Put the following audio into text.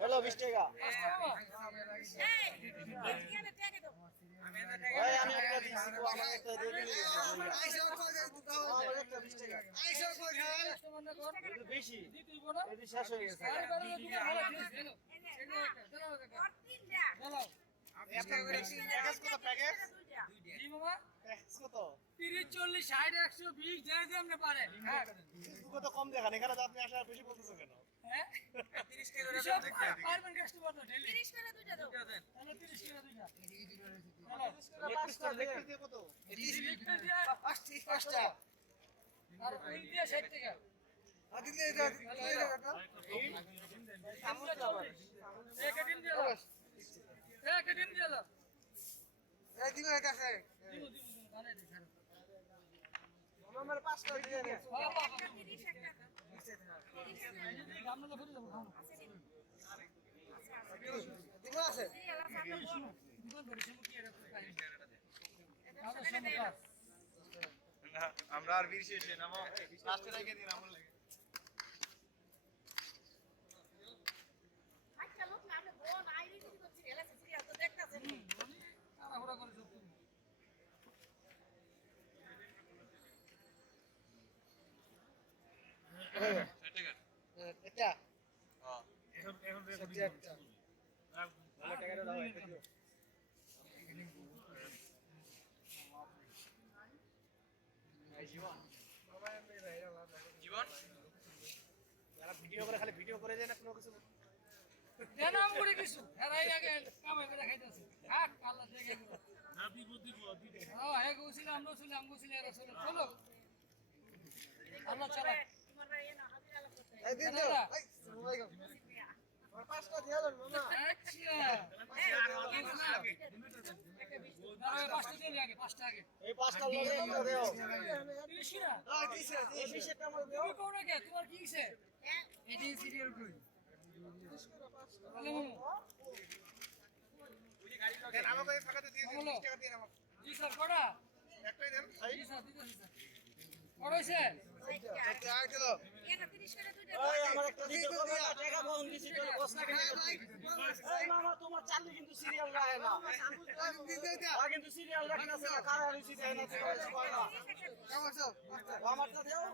hello 20 টাকা আমি একটা দিচ্ছি আমার একটা দিয়ে দিন আমার একটা 20 টাকা বেশি এটি শেষ হয়ে গেছে কম দেখান এখানে আপনি আসার বেশি বলতেছেন কেন আমার 5 টাকা দিয়ে দেন আমরা আর বেশি এসে নামো লাস্টে রেখে দিন আমল লাগে আচ্ছা লোক না আমি বল আইরি কিছু করছি এলাছে সিরিয়াল তো দেখতাছেন তারা ওরা করে সব এটা হ্যাঁ এখন এটা ভালো টাকাটা দাও এটা দিও জীবন জীবন যারা ভিডিও করে খালি ভিডিও করে দেয় না কোনো কিছু দেন আম করে কিছু এরাই আগে কামাই করে খাইতেছে থাক আল্লাহ দেখে না বিপদ দিবে হ্যাঁ হে গোছিল আমরা ছিল আম গোছিল এরা ছিল চলো আল্লাহ চালা তোমার ভাই না হাজির আলাপ করতে এই দিন দাও আসসালামু আলাইকুম আমার 5 টাকা দিয়ে দেন মামা আচ্ছা এই 5 টাকা লগে দাও 30 না হ্যাঁ 30 এটা আমার দাও তুমি কোন কে তোমার কি কিসে এডি সিরিয়াল কই আমাকে টাকাতে দিয়ে দিন 30 টাকা দিন আমাকে জি স্যার কোড়া একটাই দেন জি স্যার দিতেছি স্যার পড়াইছে আচ্ছা আই দিলো এটা 30 করে দুইটা ওই আমার একটা দিতে হবে টাকা বন্ধ দিছি তো বস না কেন এই মামা তোমার চালু কিন্তু সিরিয়াল রাখে না কিন্তু সিরিয়াল রাখে না কারা রইছি দেয় না তো কয় না আমারটা দাও